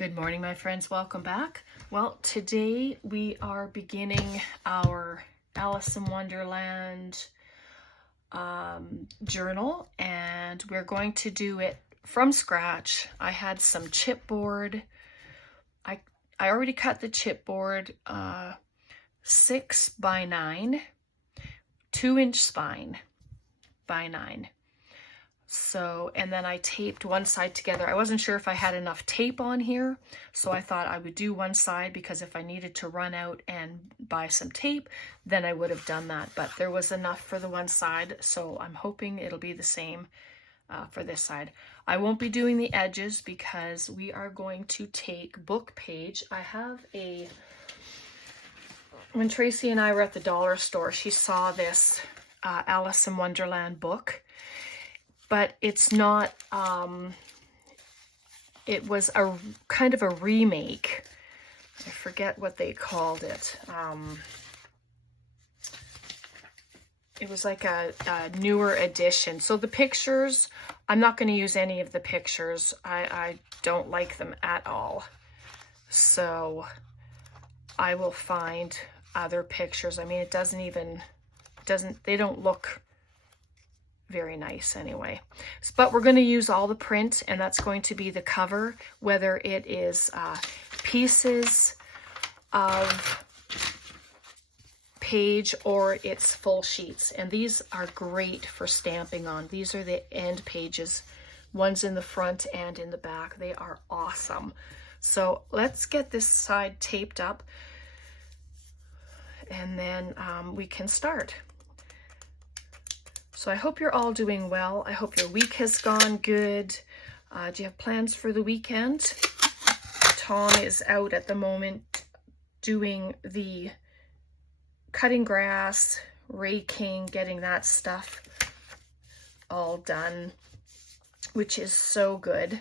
Good morning, my friends. Welcome back. Well, today we are beginning our Alice in Wonderland journal, and we're going to do it from scratch. I had some chipboard. I already cut the chipboard 6 by 9, 2-inch spine by 9. So, and then I taped one side together. I wasn't sure if I had enough tape on here, so I thought I would do one side, because if I needed to run out and buy some tape, then I would have done that. But there was enough for the one side, so I'm hoping it'll be the same for this side. I won't be doing the edges because we are going to take book page. I have when Tracy and I were at the dollar store, she saw this Alice in Wonderland book. But it's not, it was a kind of a remake. I forget what they called it. It was like a newer edition. So the pictures, I'm not going to use any of the pictures. I don't like them at all. So I will find other pictures. I mean, they don't look very nice anyway. But we're going to use all the print, and that's going to be the cover, whether it is pieces of page or it's full sheets. And these are great for stamping on. These are the end pages, ones in the front and in the back. They are awesome. So let's get this side taped up, and then we can start. So I hope you're all doing well. I hope your week has gone good. Do you have plans for the weekend? Tom is out at the moment doing the cutting grass, raking, getting that stuff all done, which is so good.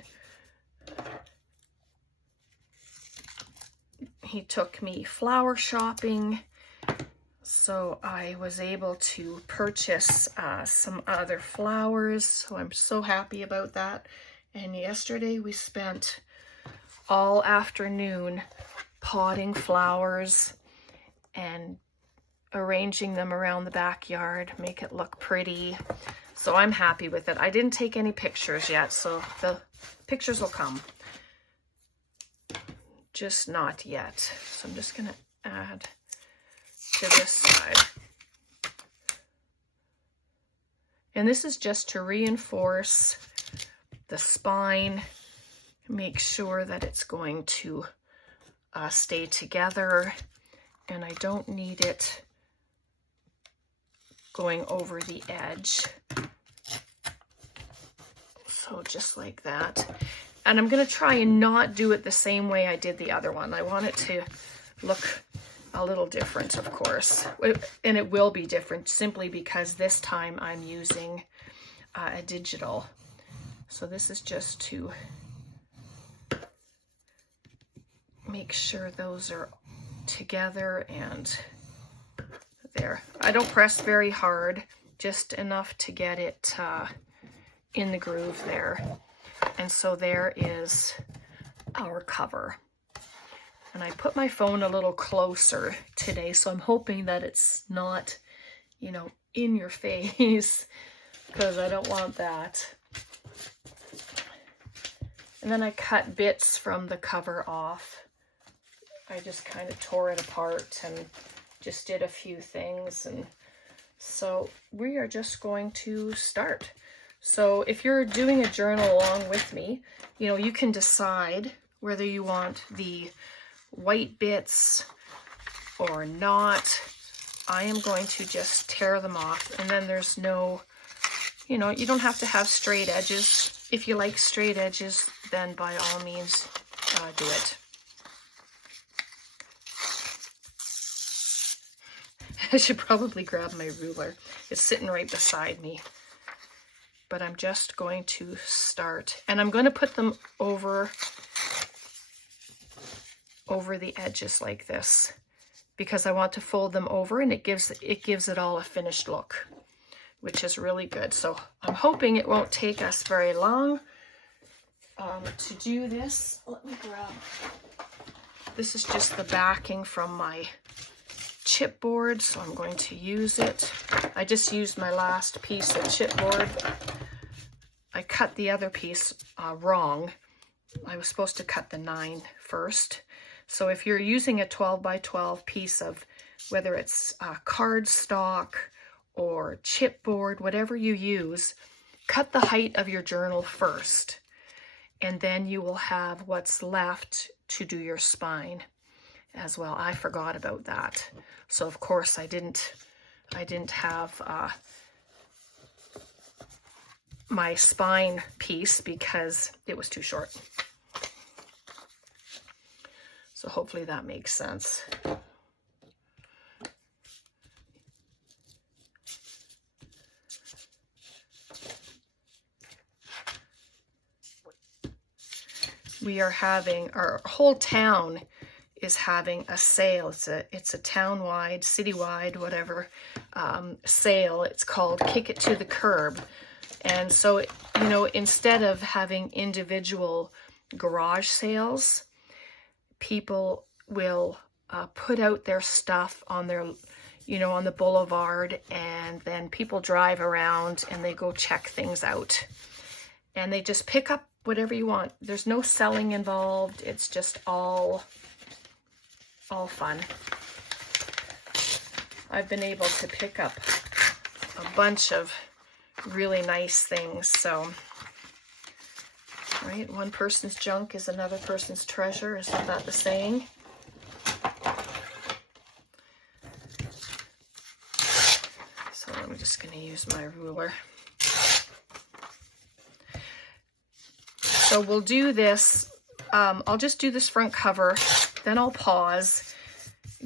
He took me flower shopping, so I was able to purchase some other flowers, so I'm so happy about that. And yesterday we spent all afternoon potting flowers and arranging them around the backyard, make it look pretty. So I'm happy with it. I didn't take any pictures yet, so the pictures will come. Just not yet. So I'm just gonna add to this side. And this is just to reinforce the spine, make sure that it's going to stay together, and I don't need it going over the edge. So just like that. And I'm going to try and not do it the same way I did the other one. I want it to look a little different, of course, and it will be different simply because this time I'm using a digital. So this is just to make sure those are together, and there. I don't press very hard, just enough to get it in the groove there. And so there is our cover. And I put my phone a little closer today, so I'm hoping that it's not, you know, in your face, because I don't want that. And then I cut bits from the cover off. I just kind of tore it apart and just did a few things. And so we are just going to start. So if you're doing a journal along with me, you know, you can decide whether you want the white bits or not. I am going to just tear them off, and then there's no, you know, you don't have to have straight edges. If you like straight edges, then by all means do it. I should probably grab my ruler. It's sitting right beside me. But I'm just going to start, and I'm going to put them over the edges like this, because I want to fold them over, and it gives it all a finished look, which is really good. So I'm hoping it won't take us very long. To do this, let me grab, this is just the backing from my chipboard, so I'm going to use it. I just used my last piece of chipboard. I cut the other piece wrong. I was supposed to cut the 9 first. So if you're using a 12 by 12 piece of, whether it's cardstock or chipboard, whatever you use, cut the height of your journal first, and then you will have what's left to do your spine as well. I forgot about that. So of course I didn't have my spine piece because it was too short. So hopefully that makes sense. We are having, our whole town is having a sale. It's a town-wide, city-wide, whatever, sale. It's called Kick It to the Curb. And so, you know, instead of having individual garage sales, people will put out their stuff on their, you know, on the boulevard, and then people drive around and they go check things out. And they just pick up whatever you want. There's no selling involved. It's just all fun. I've been able to pick up a bunch of really nice things. So, right, one person's junk is another person's treasure. Isn't that the saying? So I'm just going to use my ruler. So we'll do this. I'll just do this front cover, then I'll pause,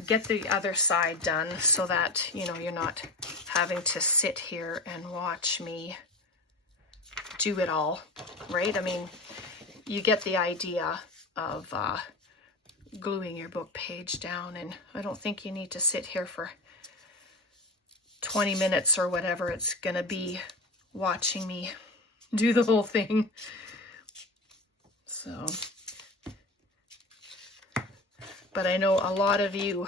get the other side done so that, you know, you're not having to sit here and watch me do it all, right? I mean, you get the idea of gluing your book page down, and I don't think you need to sit here for 20 minutes or whatever it's gonna be watching me do the whole thing. So, but I know a lot of you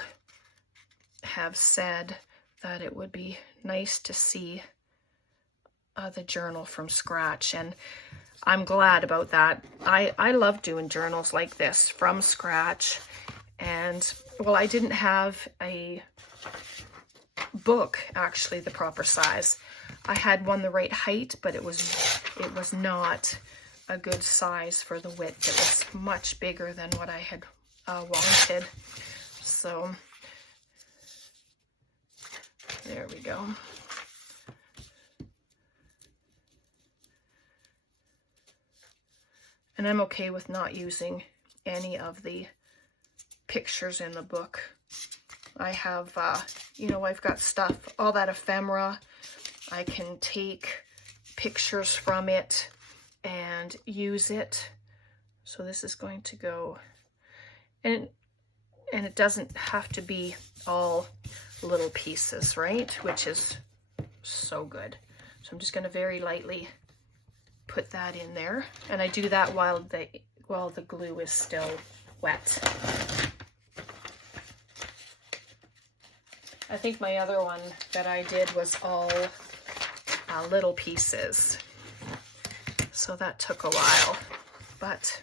have said that it would be nice to see the journal from scratch, and I'm glad about that. I love doing journals like this from scratch. And well, I didn't have a book actually the proper size. I had one the right height, but it was not a good size for the width. It was much bigger than what I had wanted. So there we go. And I'm okay with not using any of the pictures in the book. I have, you know, I've got stuff, all that ephemera. I can take pictures from it and use it. So this is going to go, and it doesn't have to be all little pieces, right? Which is so good. So I'm just going to very lightly put that in there, and I do that while the glue is still wet. I think my other one that I did was all little pieces, so that took a while, but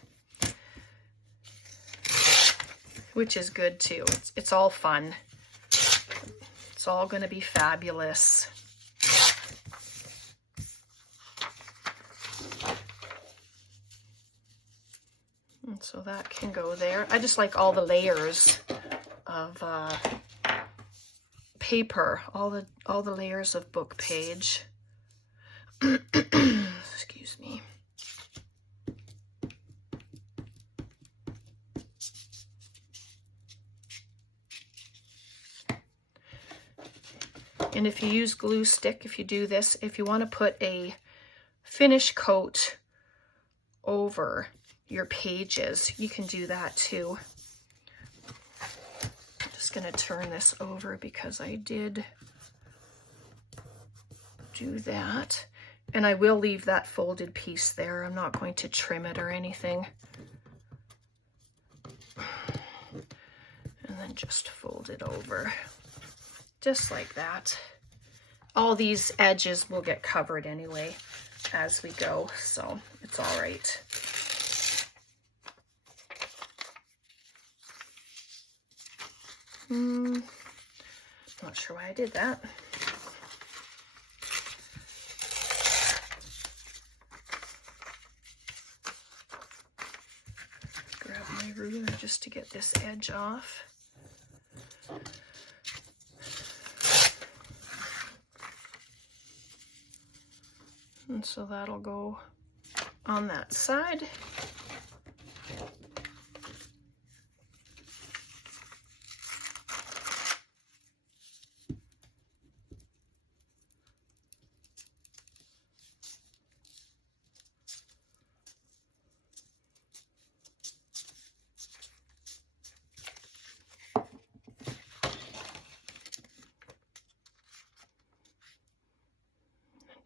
which is good too. It's all fun. It's all going to be fabulous. And so that can go there. I just like all the layers of paper, all the layers of book page. Excuse me. And if you use glue stick, if you do this, if you want to put a finish coat over your pages, you can do that too. I'm just going to turn this over because I did do that. And I will leave that folded piece there. I'm not going to trim it or anything. And then just fold it over, just like that. All these edges will get covered anyway as we go, so it's all right. Not sure why I did that. Grab my ruler just to get this edge off. And so that'll go on that side.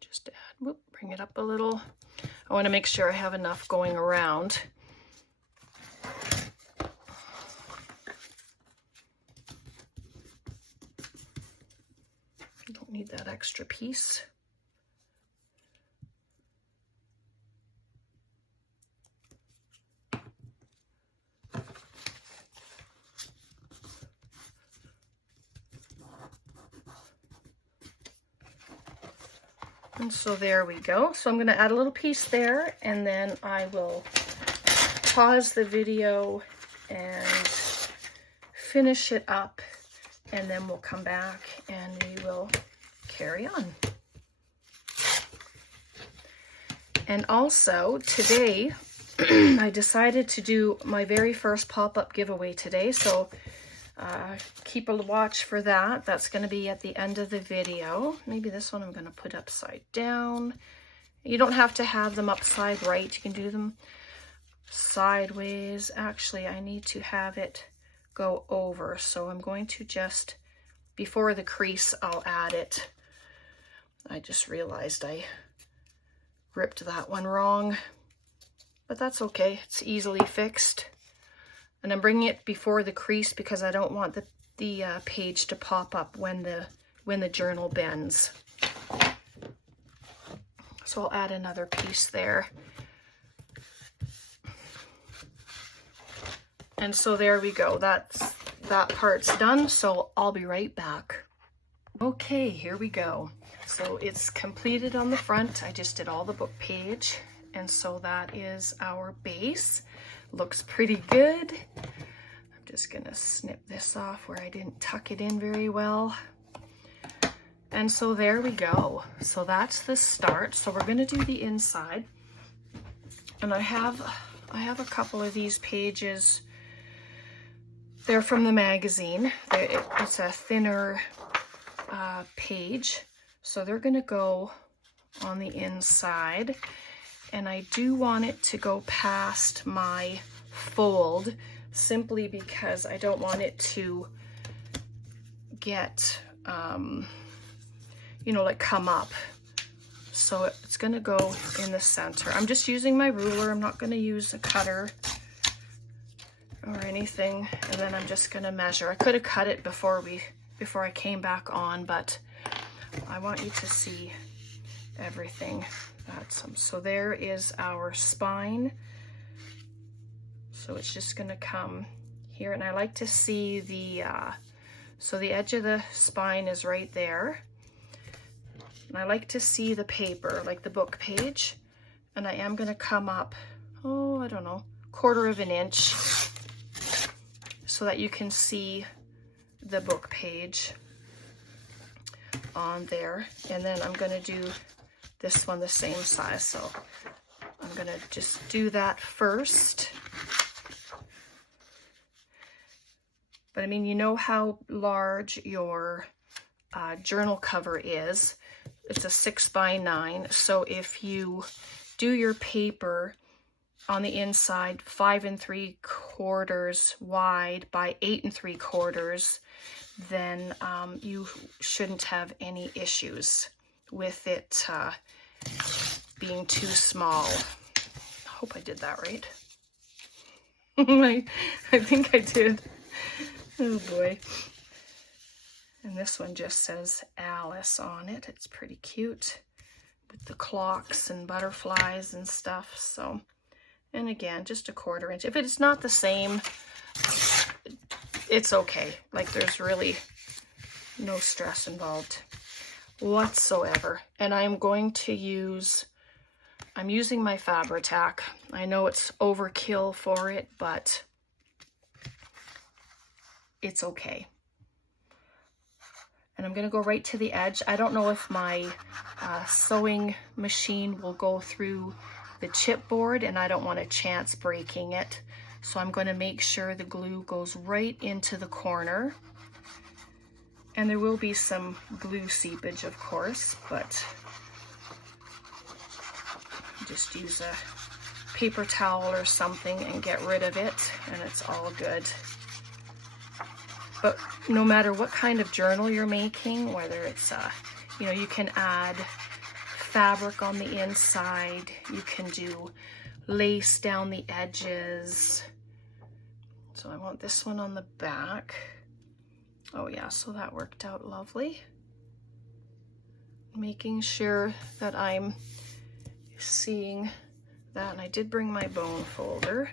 Just add, bring it up a little. I want to make sure I have enough going around. I don't need that extra piece. And so there we go. So I'm going to add a little piece there, and then I will pause the video and finish it up, and then we'll come back and we will carry on. And also today, I decided to do my very first pop-up giveaway today. So keep a watch for that. That's going to be at the end of the video. Maybe this one I'm going to put upside down. You don't have to have them upside right. You can do them sideways. Actually, I need to have it go over. So I'm going to just, before the crease, I'll add it. I just realized I ripped that one wrong, but that's okay. It's easily fixed. And I'm bringing it before the crease because I don't want the page to pop up when the journal bends. So I'll add another piece there. And so there we go. That part's done. So I'll be right back. Okay, here we go. So it's completed on the front. I just did all the book page. And so that is our base. Looks pretty good. I'm just gonna snip this off where I didn't tuck it in very well. And so there we go. So that's the start. So we're gonna do the inside. And I have a couple of these pages. They're from the magazine. It's a thinner page. So they're gonna go on the inside. And I do want it to go past my fold simply because I don't want it to get, you know, like come up. So it's gonna go in the center. I'm just using my ruler. I'm not gonna use a cutter or anything. And then I'm just gonna measure. I could have cut it before I came back on, but I want you to see everything. So there is our spine. So it's just going to come here, and I like to see so the edge of the spine is right there. And I like to see the paper, like the book page. And I am going to come up, oh, I don't know, 1/4 of an inch so that you can see the book page on there. And then I'm going to do this one the same size, so I'm gonna just do that first. But I mean, you know how large your journal cover is. It's a 6x9, so if you do your paper on the inside 5 3/4 wide by 8 3/4, then you shouldn't have any issues with it being too small. I hope I did that right. I think I did. Oh boy. And this one just says Alice on it. It's pretty cute with the clocks and butterflies and stuff. So, and again, just a 1/4 inch. If it's not the same, it's okay. Like, there's really no stress involved whatsoever. And I'm using my Fabri-Tac. I know it's overkill for it, but it's okay. And I'm gonna go right to the edge. I don't know if my sewing machine will go through the chipboard, and I don't want a chance breaking it. So I'm gonna make sure the glue goes right into the corner. And there will be some glue seepage, of course, but just use a paper towel or something and get rid of it, and it's all good. But no matter what kind of journal you're making, whether it's, you know, you can add fabric on the inside, you can do lace down the edges. So I want this one on the back. Oh yeah, so that worked out lovely. Making sure that I'm seeing that, and I did bring my bone folder.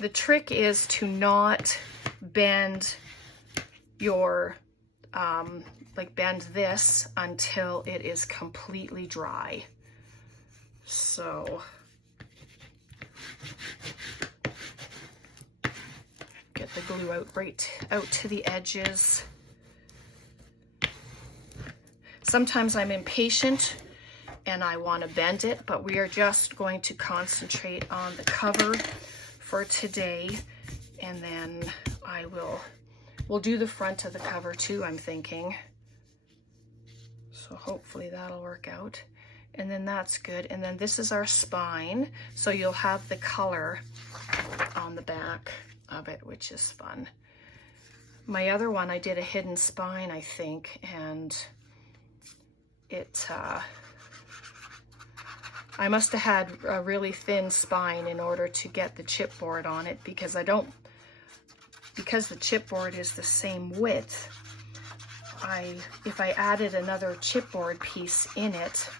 The trick is to not bend your, like bend this until it is completely dry. So get the glue out right out to the edges. Sometimes I'm impatient and I want to bend it, but we are just going to concentrate on the cover for today, and then we'll do the front of the cover too, I'm thinking. So hopefully that'll work out. And then that's good. And then this is our spine. So you'll have the color on the back of it, which is fun. My other one, I did a hidden spine, I think, and it, I must have had a really thin spine in order to get the chipboard on it, because because the chipboard is the same width, if I added another chipboard piece in it,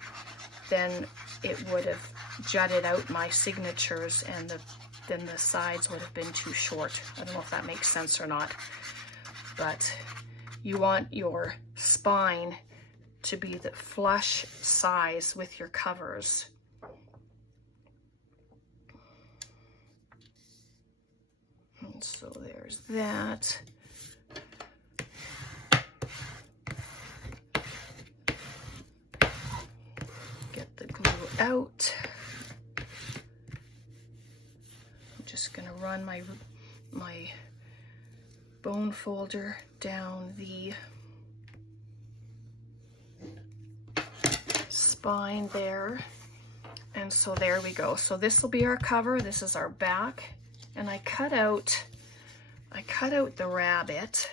then it would have jutted out my signatures, and then the sides would have been too short. I don't know if that makes sense or not, but you want your spine to be the flush size with your covers. And so there's that. Get the glue out. I'm just gonna run my bone folder down the spine there. And so there we go. So this will be our cover. This is our back. And I cut out the rabbit.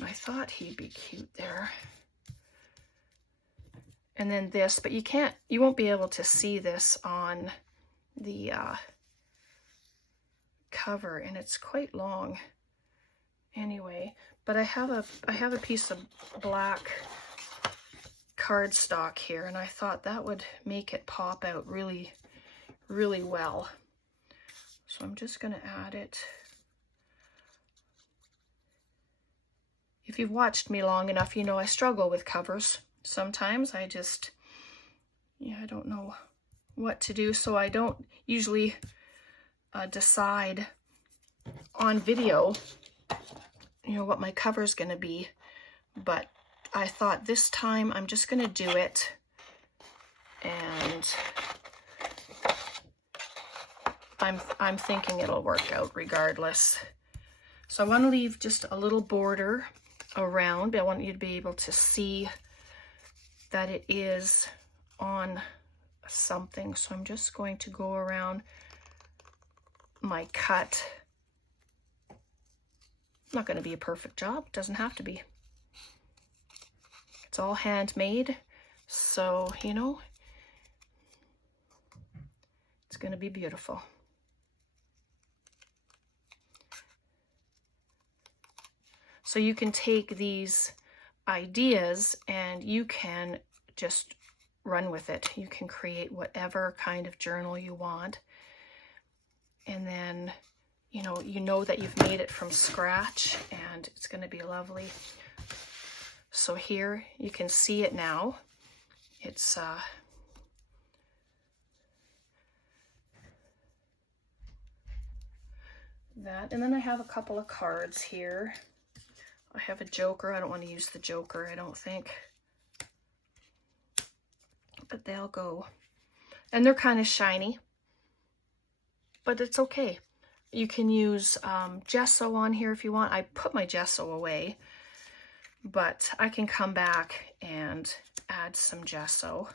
I thought he'd be cute there. And then this, but you won't be able to see this on the cover, and it's quite long anyway. But I have a piece of black cardstock here, and I thought that would make it pop out really, really well. So I'm just going to add it. If you've watched me long enough, you know I struggle with covers. Sometimes I just, I don't know what to do. So I don't usually decide on video, what my cover is going to be. But I thought this time I'm just going to do it, and I'm thinking it'll work out regardless. So I want to leave just a little border around. I want you to be able to see that it is on something. So I'm just going to go around my cut. Not going to be a perfect job. Doesn't have to be. It's all handmade. So, you know, it's going to be beautiful. So you can take these ideas and you can just run with it. You can create whatever kind of journal you want. And then, you know that you've made it from scratch and it's going to be lovely. So here you can see it now. It's that. And then I have a couple of cards here. I have a joker. I don't want to use the joker, I don't think. But they'll go. And they're kind of shiny. But it's okay. You can use gesso on here if you want. I put my gesso away. But I can come back and add some gesso.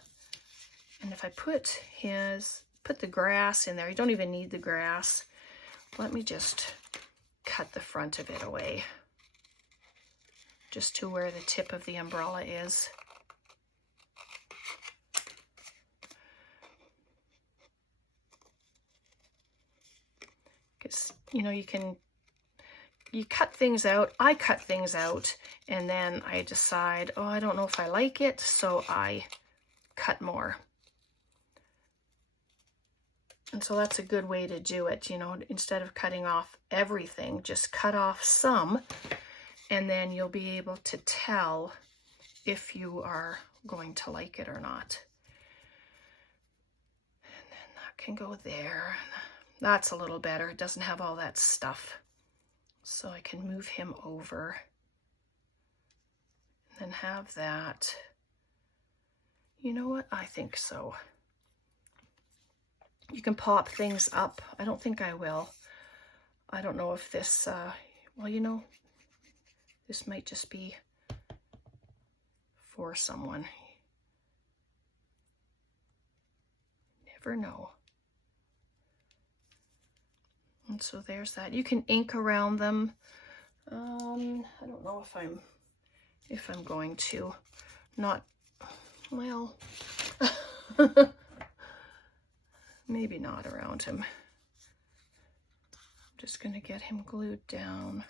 And if I put the grass in there, you don't even need the grass. Let me just cut the front of it away. Just to where the tip of the umbrella is. Because, you know, you cut things out. I cut things out and then I decide, oh, I don't know if I like it, so I cut more. And so that's a good way to do it, you know, instead of cutting off everything, just cut off some, and then you'll be able to tell if you are going to like it or not. And then that can go there. That's a little better. It doesn't have all that stuff. So I can move him over and then have that. You know what? I think so. You can pop things up. I don't think I will. I don't know if this, well, you know, this might just be for someone. Never know. And so there's that. You can ink around them. I don't know if I'm going to. Not, well, maybe not around him. I'm just going to get him glued down.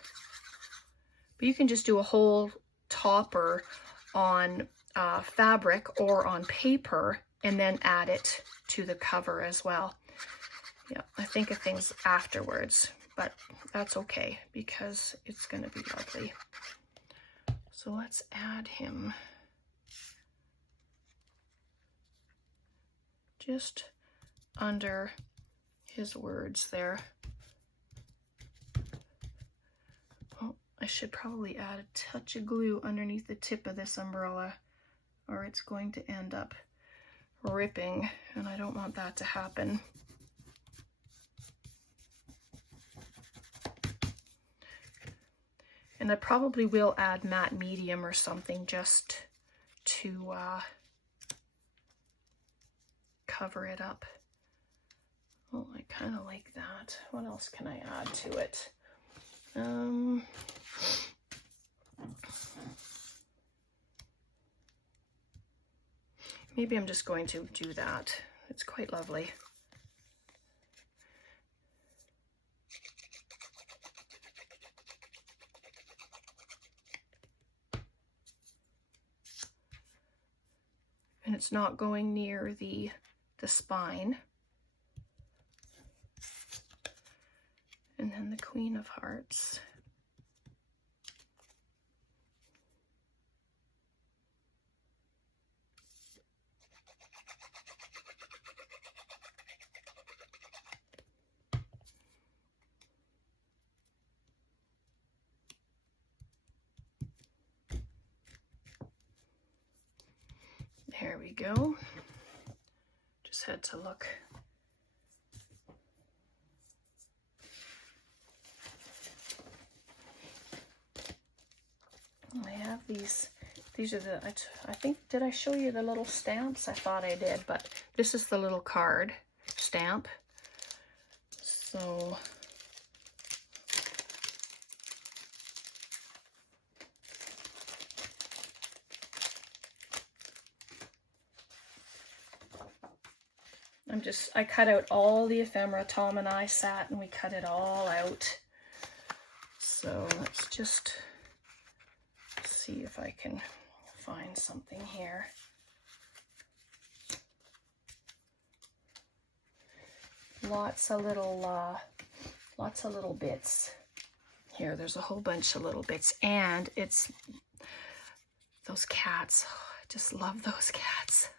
But you can just do a whole topper on fabric or on paper and then add it to the cover as well. Yeah, I think of things afterwards, but that's okay because it's going to be lovely. So let's add him just under his words there. Oh, I should probably add a touch of glue underneath the tip of this umbrella or it's going to end up ripping and I don't want that to happen. And I probably will add matte medium or something just to cover it up. Oh, I kind of like that. What else can I add to it? Maybe I'm just going to do that. It's quite lovely. And it's not going near the spine. And then the Queen of Hearts. There we go. Just had to look. I have these are the, I think, did I show you the little stamps? I thought I did, but this is the little card stamp. So I cut out all the ephemera. Tom and I sat and we cut it all out. So let's just see if I can find something here. Lots of little bits. Here, there's a whole bunch of little bits, and it's those cats. Oh, I just love those cats.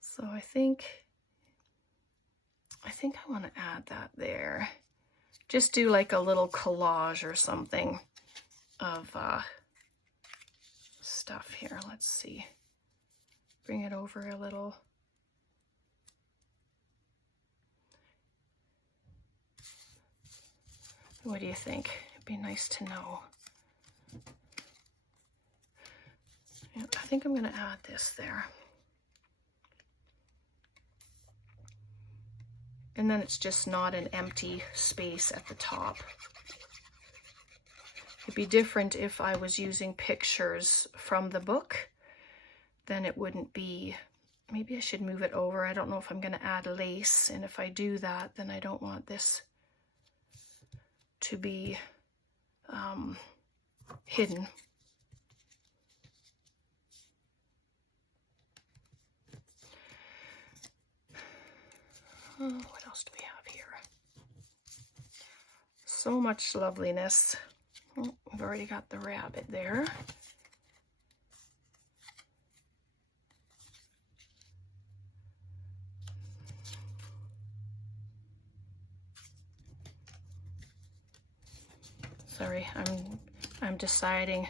So I think I want to add that there. Just do like a little collage or something of stuff here. Let's see. Bring it over a little. What do you think? It'd be nice to know. Yeah, I think I'm going to add this there. And then it's just not an empty space at the top. It'd be different if I was using pictures from the book. Then it wouldn't be, maybe I should move it over. I don't know if I'm going to add lace. And if I do that, then I don't want this to be hidden. Oh, what else do we have here? So much loveliness. Oh, we've already got the rabbit there. Sorry, I'm deciding.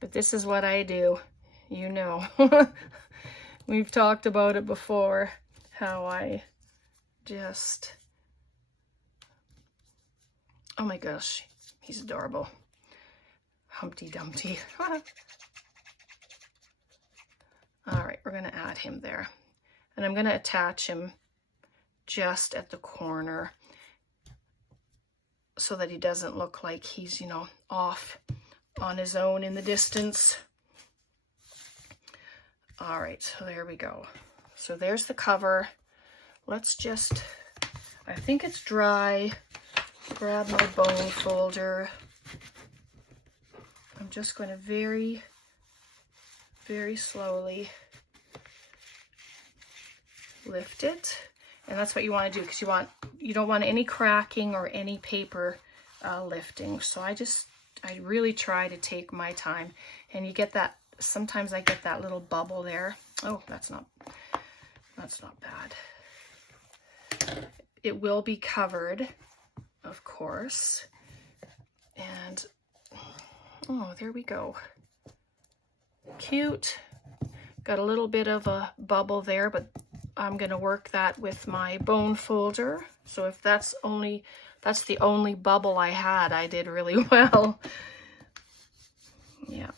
But this is what I do. You know. We've talked about it before. How I just, oh my gosh, he's adorable. Humpty Dumpty. All right, we're going to add him there. And I'm going to attach him just at the corner so that he doesn't look like he's, you know, off on his own in the distance. All right, so there we go. So there's the cover. Let's just, I think it's dry. Grab my bone folder. I'm just going to very, very slowly lift it. And that's what you want to do, because you don't want any cracking or any paper lifting. So I really try to take my time. And you get that, sometimes I get that little bubble there. Oh, that's not bad. It will be covered, of course. And, oh, there we go. Cute. Got a little bit of a bubble there, but I'm going to work that with my bone folder. So if that's the only bubble I had, I did really well. Yeah.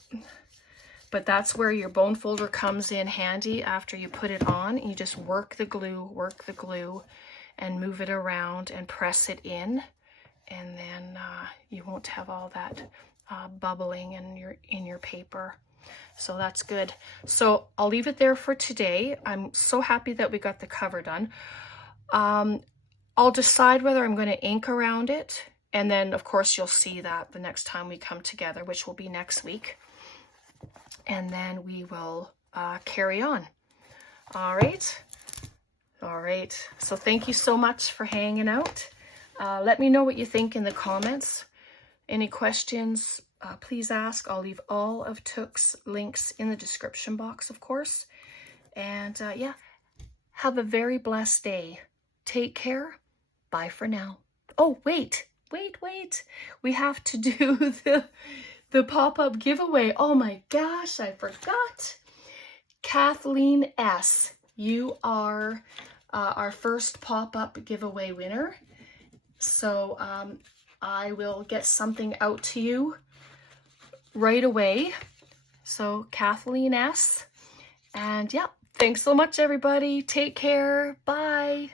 But that's where your bone folder comes in handy after you put it on. You just work the glue, and move it around and press it in. And then you won't have all that bubbling in your paper. So that's good. So I'll leave it there for today. I'm so happy that we got the cover done. I'll decide whether I'm going to ink around it. And then, of course, you'll see that the next time we come together, which will be next week. And then we will carry on. All right. All right. So thank you so much for hanging out. Let me know what you think in the comments. Any questions, please ask. I'll leave all of Took's links in the description box, of course. And yeah, have a very blessed day. Take care. Bye for now. Oh, wait. We have to do the pop-up giveaway. Oh my gosh, I forgot. Kathleen S., you are our first pop-up giveaway winner. So I will get something out to you right away. So Kathleen S. And yeah, thanks so much, everybody. Take care. Bye.